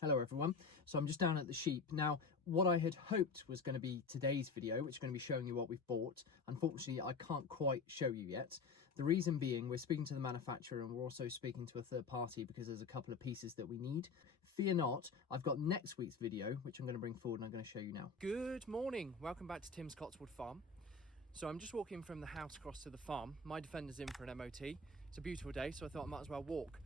Hello everyone, so I'm just down at the sheep. Now, what I had hoped was going to be today's video, which is going to be showing you what we've bought. Unfortunately, I can't quite show you yet. The reason being, we're speaking to the manufacturer and we're also speaking to a third party because there's a couple of pieces that we need. Fear not, I've got next week's video, which I'm going to bring forward and I'm going to show you now. Good morning, welcome back to Tim's Cotteswold farm. So I'm just walking from the house across to the farm. My Defender's in for an MOT. It's a beautiful day, so I thought I might as well walk.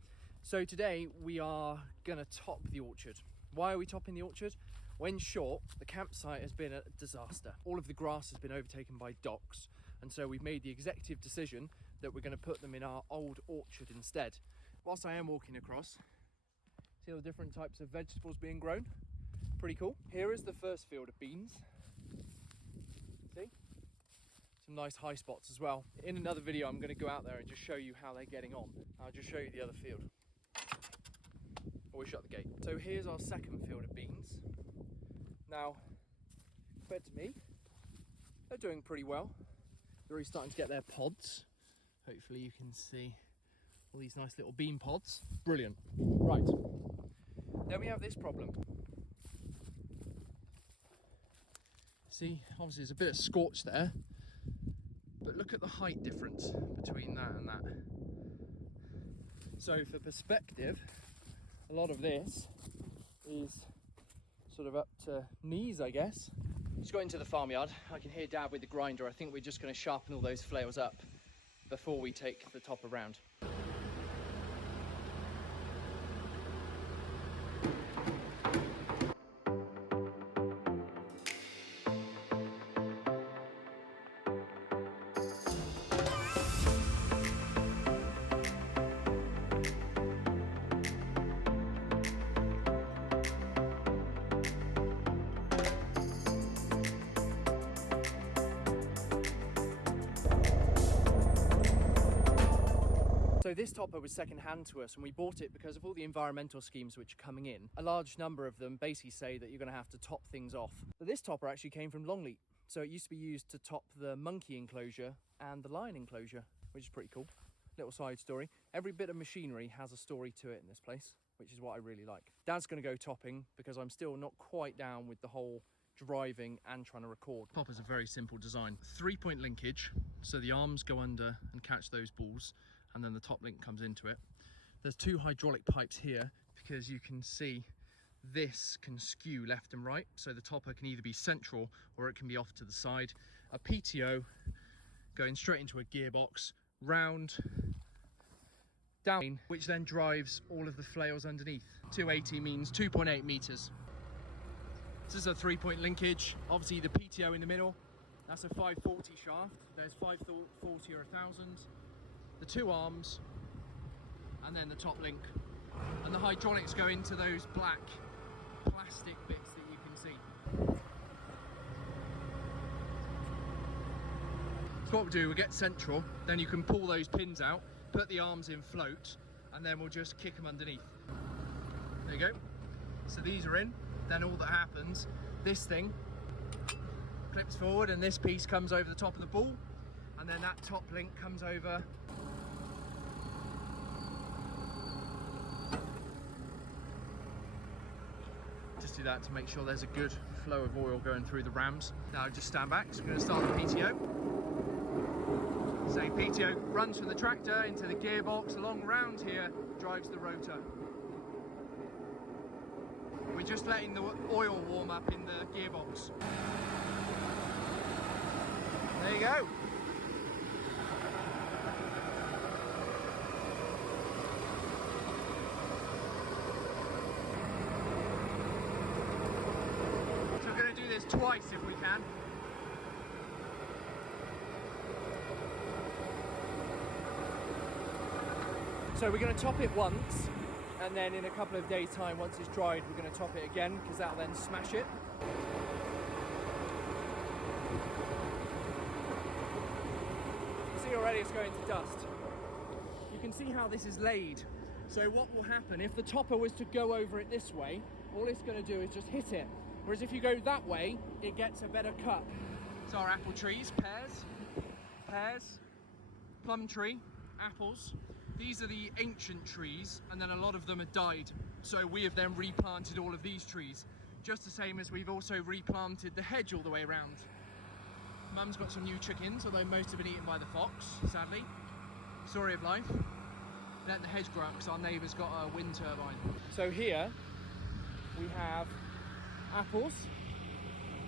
So today we are going to top the orchard. Why are we topping the orchard? Well, in short, the campsite has been a disaster. All of the grass has been overtaken by docks, and so we've made the executive decision that we're going to put them in our old orchard instead. Whilst I am walking across, see all the different types of vegetables being grown? Pretty cool. Here is the first field of beans. See? Some nice high spots as well. In another video, I'm going to go out there and just show you how they're getting on. I'll just show you the other field. Always shut the gate. So here's our second field of beans. Now, compared to me, they're doing pretty well. They're already starting to get their pods. Hopefully you can see all these nice little bean pods. Brilliant. Right. Then we have this problem. See, obviously there's a bit of scorch there, but look at the height difference between that and that. So for perspective, a lot of this is sort of up to knees, I guess. Just got into the farmyard. I can hear Dad with the grinder. I think we're just going to sharpen all those flails up before we take the top around. So this topper was second hand to us and we bought it because of all the environmental schemes which are coming in. A large number of them basically say that you're going to have to top things off. But this topper actually came from Longleat. So it used to be used to top the monkey enclosure and the lion enclosure, which is pretty cool. Little side story. Every bit of machinery has a story to it in this place, which is what I really like. Dad's going to go topping because I'm still not quite down with the whole driving and trying to record. Topper's a very simple design. 3-point linkage, so the arms go under and catch those balls, and then the top link comes into it. There's 2 hydraulic pipes here because you can see this can skew left and right, so the topper can either be central or it can be off to the side. A PTO going straight into a gearbox, round, down, which then drives all of the flails underneath. 280 means 2.8 meters. This is a 3-point linkage. Obviously the PTO in the middle, that's a 540 shaft. There's 540 or 1000. The 2 arms, and then the top link. And the hydraulics go into those black plastic bits that you can see. So what we'll do, we'll get central, then you can pull those pins out, put the arms in float, and then we'll just kick them underneath. There you go. So these are in. Then all that happens, this thing clips forward and this piece comes over the top of the ball, and then that top link comes over. Just do that to make sure there's a good flow of oil going through the rams. Now just stand back, so we're going to start the PTO. So PTO runs from the tractor into the gearbox, along round here, drives the rotor. We're just letting the oil warm up in the gearbox. There you go. So we're going to do this twice if we can. So we're going to top it once, and then in a couple of days time, once it's dried, we're going to top it again because that'll then smash it. See already it's going to dust. You can see how this is laid. So what will happen if the topper was to go over it this way, all it's going to do is just hit it. Whereas if you go that way, it gets a better cut. So our apple trees, pears, plum tree, apples. these are the ancient trees, and then a lot of them have died. So we have then replanted all of these trees, just the same as we've also replanted the hedge all the way around. Mum's got some new chickens, although most have been eaten by the fox, sadly. Story of life. Let the hedge grow up because our neighbour's got a wind turbine. So here we have apples.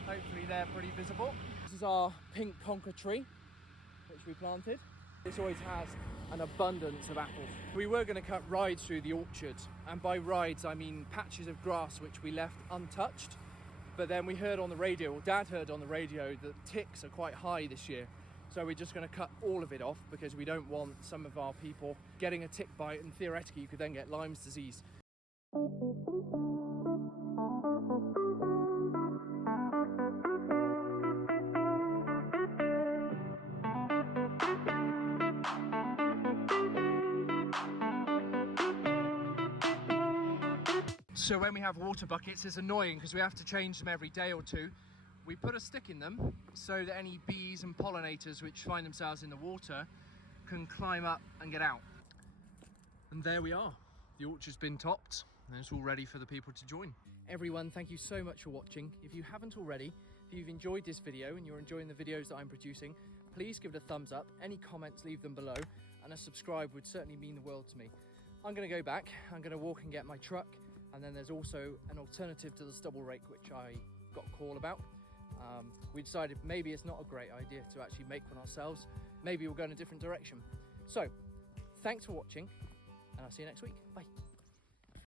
Hopefully they're pretty visible. This is our pink tonka tree, which we planted. This always has an abundance of apples. We were going to cut rides through the orchard, and by rides I mean patches of grass which we left untouched. But then we heard on the radio, or Dad heard on the radio, that ticks are quite high this year. So we're just going to cut all of it off because we don't want some of our people getting a tick bite, and theoretically you could then get Lyme's disease. So when we have water buckets, it's annoying because we have to change them every day or two. We put a stick in them so that any bees and pollinators which find themselves in the water can climb up and get out. And there we are. The orchard's been topped and it's all ready for the people to join. Everyone, thank you so much for watching. If you haven't already, if you've enjoyed this video and you're enjoying the videos that I'm producing, please give it a thumbs up. Any comments, leave them below, and a subscribe would certainly mean the world to me. I'm going to go back, I'm going to walk and get my truck, and then there's also an alternative to the stubble rake which I got a call about. We decided maybe it's not a great idea to actually make one ourselves. Maybe we'll go in a different direction. So, thanks for watching, and I'll see you next week. Bye.